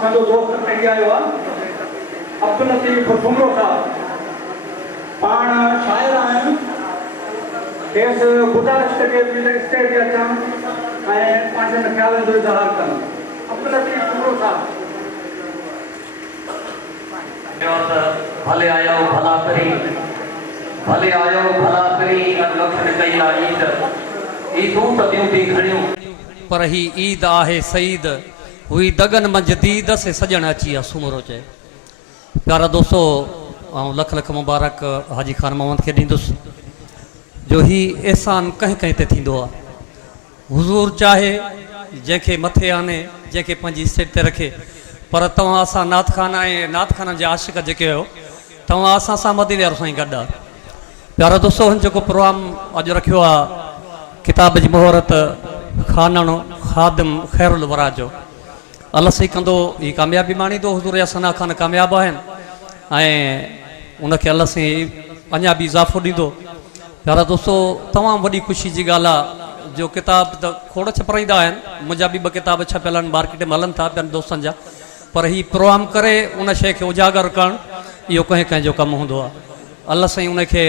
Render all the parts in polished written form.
असांजो दोस्त पंहिंजी आयो आहे अब्दुल लतीफ़ फुमरो साहब। पाण शाइर आहिनि। खेसि गुज़ारिश कजे स्टेज ते अचनि ऐं पंहिंजनि ख़्यालनि जो इज़हार कनि। अब्दुल लतीफ़ फुमरो साहब। भले आयो भला करी, भले आयो भला करी, लखन कई आ ईद, ईदूं त ॿियूं बि घणियूं, पर ही ईद आहे सईद, हुई दगन मंझि दीद से सजण अची आहे सुमरो चए। प्यारा दोस्तो, ऐं लख लख मुबारक हाजी ख़ान मोहम्मद खे ॾींदुसि जो ही एहसान कंहिं कंहिं ते थींदो आहे। हुज़ूर चाहे जंहिंखे मथे आने, जंहिंखे पंहिंजी स्टेज ते रखे, पर तव्हां असां नात ख़ान ऐं नात ख़ाननि जा आशिक़ जेके आहियो, तव्हां असां सां मदीने वारो साईं गॾु आहे। प्यारा दोस्तो, हिन जेको प्रोग्राम अॼु रखियो आहे किताब जी मुहूरत ख़ानण ख़ादिम ख़ैरुल वरा जो, अल्लाह सही कंदो ही कामयाबी माणींदो। हुज़ूर जा सना ख़ान कामयाबु आहिनि ऐं उनखे अल्लाह साईं अञा बि इज़ाफ़ो ॾींदो। प्यारा दोस्तो, तमामु वॾी ख़ुशी जी ॻाल्हि आहे जो किताब त खोड़ छपाईंदा आहिनि, मुंहिंजा बि ॿ किताब छपियल आहिनि, मार्केट में हलनि था ॿियनि दोस्तनि जा, पर ही प्रोग्राम करे उन शइ खे उजागर करणु इहो कंहिं कंहिंजो कमु हूंदो आहे। अल्लाह साईं उनखे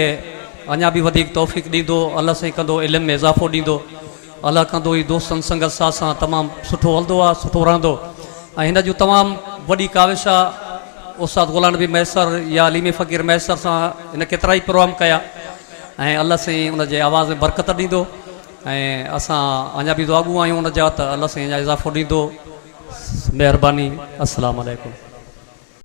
अञा बि वधीक तौफ़ीक़ ॾींदो, अल्लाह साईं कंदो इल्म में इज़ाफ़ो ॾींदो, अल्लाह कंदो ही दोस्तनि संगत साथ सां तमामु सुठो हलंदो आहे, सुठो रहंदो। ऐं हिन जूं तमामु वॾी काविश आहे उस्ताद ग़ुलाम नबी मैसर या अलीमी फ़क़ीर मैसर सां हिन केतिरा ई प्रोग्राम कया ऐं अल्लाह साईं उनजे आवाज़ में बरकत ॾींदो ऐं असां अञा बि दुआगू आहियूं उन जा त अल्लाह साईं अञा इज़ाफ़ो ॾींदो। महिरबानी। अस्सलामु अलैकुम।